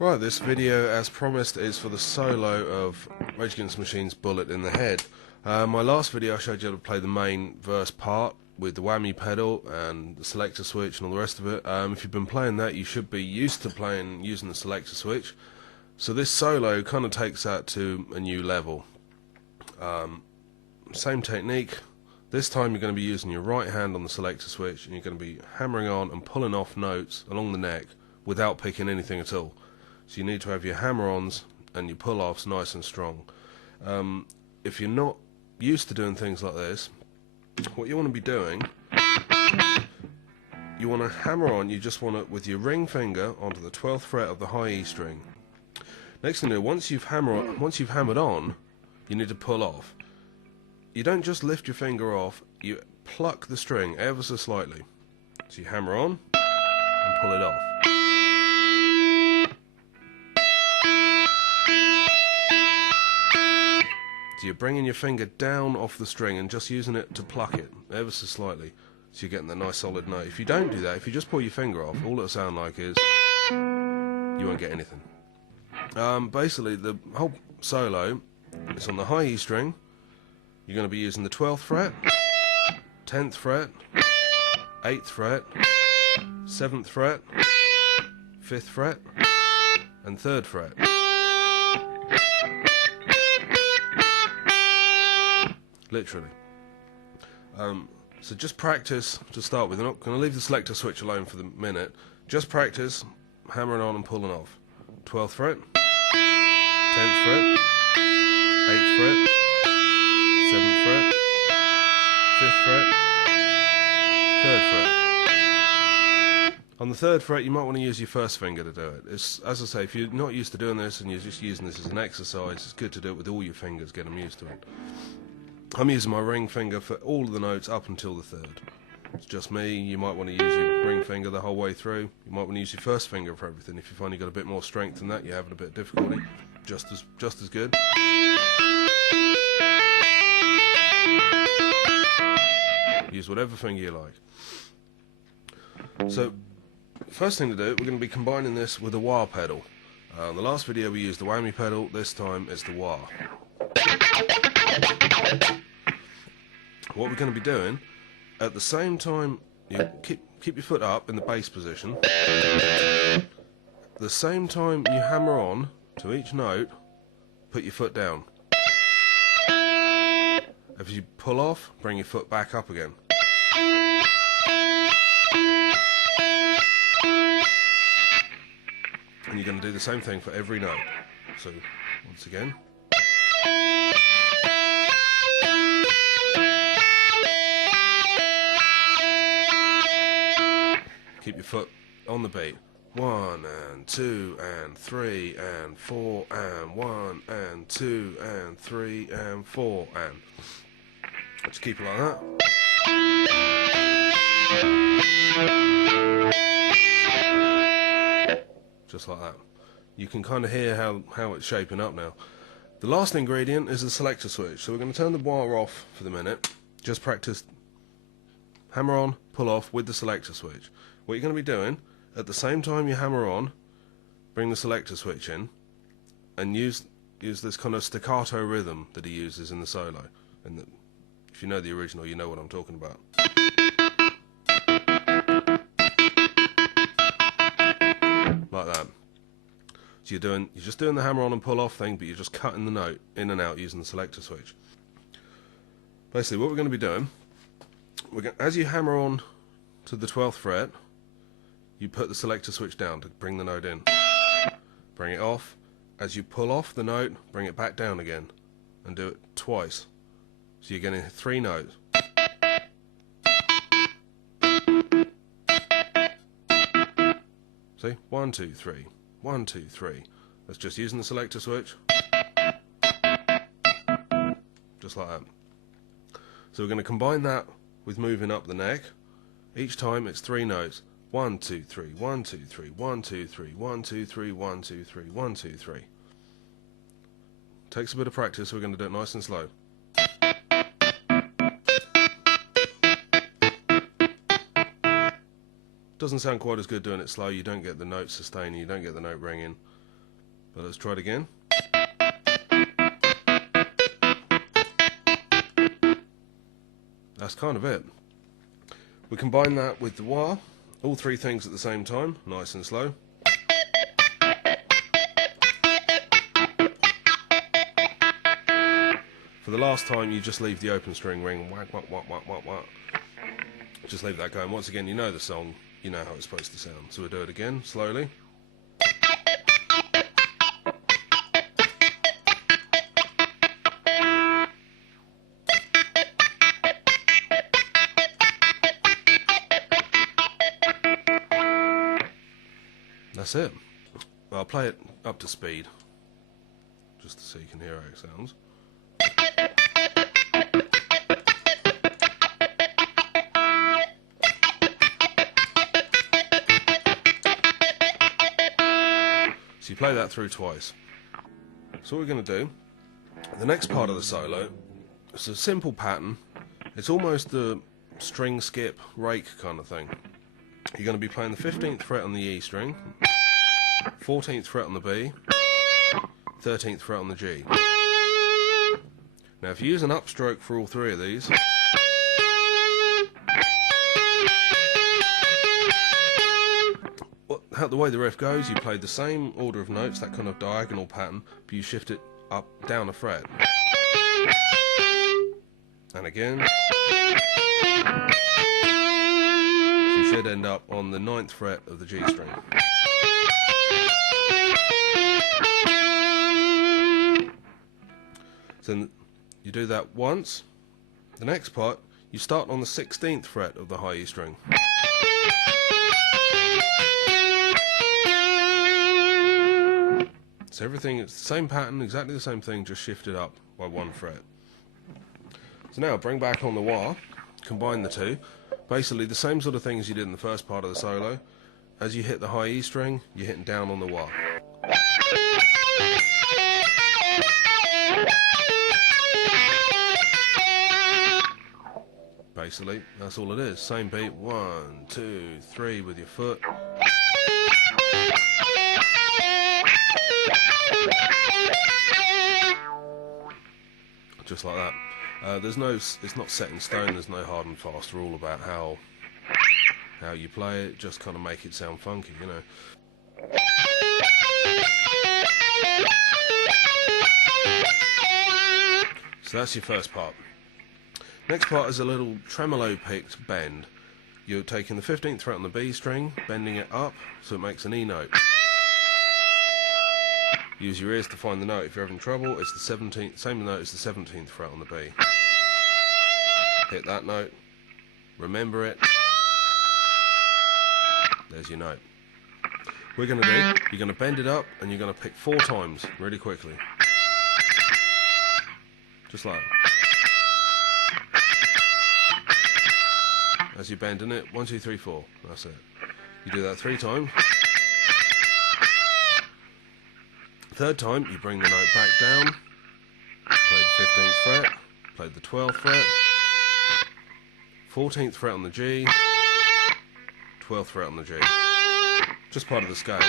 Right, this video, as promised, is for the solo of Rage Against the Machine's Bullet in the Head. My last video I showed you how to play the main verse part with the whammy pedal and the selector switch and all the rest of it. If you've been playing that, you should be used to playing using the selector switch. So this solo kind of takes that to a new level. Same technique. This time you're going to be using your right hand on the selector switch and you're going to be hammering on and pulling off notes along the neck without picking anything at all. So you need to have your hammer-ons and your pull-offs nice and strong. If you're not used to doing things like this, what you want to be doing, you want to hammer on, you just want to, with your ring finger, onto the 12th fret of the high E string. Next thing you know, once you've hammered on, you need to pull off. You don't just lift your finger off, you pluck the string ever so slightly. So you hammer on and pull it off. So you're bringing your finger down off the string and just using it to pluck it ever so slightly, so you're getting the nice solid note. If you don't do that, if you just pull your finger off, all it'll sound like is you won't get anything. Basically, the whole solo is on the high E string. You're going to be using the 12th fret, 10th fret, 8th fret, 7th fret, 5th fret, and 3rd fret. Literally. So just practice to start with. I'm not going to leave the selector switch alone for the minute. Just practice hammering on and pulling off. 12th fret, 10th fret, 8th fret, 7th fret, 5th fret, 3rd fret. On the 3rd fret you might want to use your first finger to do it. As I say, if you're not used to doing this and you're just using this as an exercise, it's good to do it with all your fingers, get them used to it. I'm using my ring finger for all of the notes up until the 3rd. It's just me. You might want to use your ring finger the whole way through. You might want to use your first finger for everything. If you find you've got a bit more strength than that, you're having a bit of difficulty, just as good. Use whatever finger you like. So, first thing to do, we're going to be combining this with a wah pedal. In the last video we used the whammy pedal, this time it's the wah. What we're going to be doing, at the same time, you keep your foot up in the bass position. At the same time you hammer on to each note, put your foot down. If you pull off, bring your foot back up again. And you're going to do the same thing for every note. So, once again. Keep your foot on the beat. 1 and 2 and 3 and 4 and 1 and 2 and 3 and 4 and just keep it like that. Just like that. You can kind of hear how it's shaping up now. The last ingredient is the selector switch. So we're going to turn the wah off for the minute. Just practice hammer on, pull off with the selector switch. What you're going to be doing, at the same time you hammer on, bring the selector switch in, and use this kind of staccato rhythm that he uses in the solo. And if you know the original, you know what I'm talking about. Like that. So you're just doing the hammer on and pull off thing, but you're just cutting the note in and out using the selector switch. Basically, what we're going to be doing, as you hammer on to the 12th fret, you put the selector switch down to bring the note in. Bring it off. As you pull off the note, bring it back down again. And do it twice. So you're getting 3 notes. See? 1, 2, 3. 1, 2, 3. That's just using the selector switch. Just like that. So we're going to combine that with moving up the neck. Each time it's 3 notes. 1, 2, 3, 1, 2, 3, 1, 2, 3, 1, 2, 3, 1, 2, 3, 1, 2, 3. Takes a bit of practice, so we're going to do it nice and slow. Doesn't sound quite as good doing it slow. You don't get the note sustain, you don't get the note ringing. But let's try it again. That's kind of it. We combine that with the wah, all three things at the same time, nice and slow. For the last time, you just leave the open string ring, whack, whack, whack, whack, whack, whack. Just leave that going. Once again, you know the song, you know how it's supposed to sound. So we'll do it again, slowly. That's it. I'll play it up to speed, just so you can hear how it sounds. So you play that through twice. So what we're going to do, the next part of the solo, it's a simple pattern. It's almost the string skip rake kind of thing. You're going to be playing the 15th fret on the E string, 14th fret on the B, 13th fret on the G. Now if you use an upstroke for all three of these, the way the riff goes, you play the same order of notes, that kind of diagonal pattern, but you shift it up, down a fret. And again. So you should end up on the 9th fret of the G string. So you do that once. The next part, you start on the 16th fret of the high E string. So everything, it's the same pattern, exactly the same thing, just shifted up by one fret. So now bring back on the wah, combine the two. Basically the same sort of thing as you did in the first part of the solo. As you hit the high E string, you're hitting down on the wah. Basically, that's all it is. Same beat, 1, 2, 3 with your foot. Just like that. It's not set in stone, there's no hard and fast rule about how you play it, just kind of make it sound funky, you know. So that's your first part. Next part is a little tremolo picked bend. You're taking the 15th fret on the B string, bending it up so it makes an E note. Use your ears to find the note if you're having trouble. It's the 17th, same note as the 17th fret on the B. Hit that note, remember it, there's your note. We're going to do, you're going to bend it up and you're going to pick 4 times really quickly. Just like that. As you're bending it, 1, 2, 3, 4, that's it. You do that 3 times. Third time, you bring the note back down, play the 15th fret, play the 12th fret, 14th fret on the G, 12th fret on the G. Just part of the scale.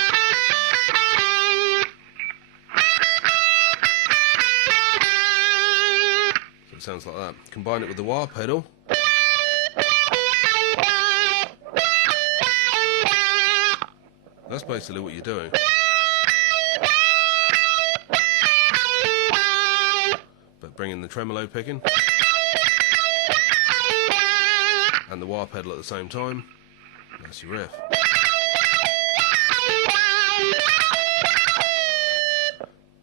So it sounds like that. Combine it with the wah pedal. That's basically what you're doing. Bring in the tremolo picking and the wah pedal at the same time. That's your riff.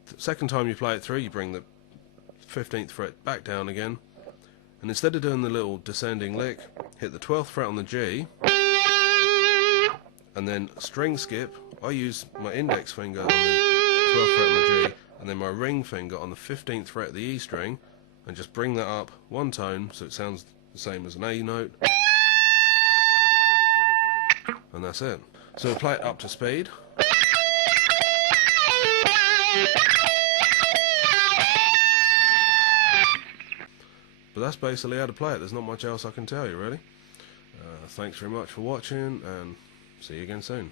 The second time you play it through, you bring the 15th fret back down again, and instead of doing the little descending lick, hit the 12th fret on the G and then string skip. I use my index finger on the 12th fret on the G and then my ring finger on the 15th fret of the E string, and just bring that up one tone so it sounds the same as an A note, and that's it. So play it up to speed. But that's basically how to play it. There's not much else I can tell you, really. Thanks very much for watching, and see you again soon.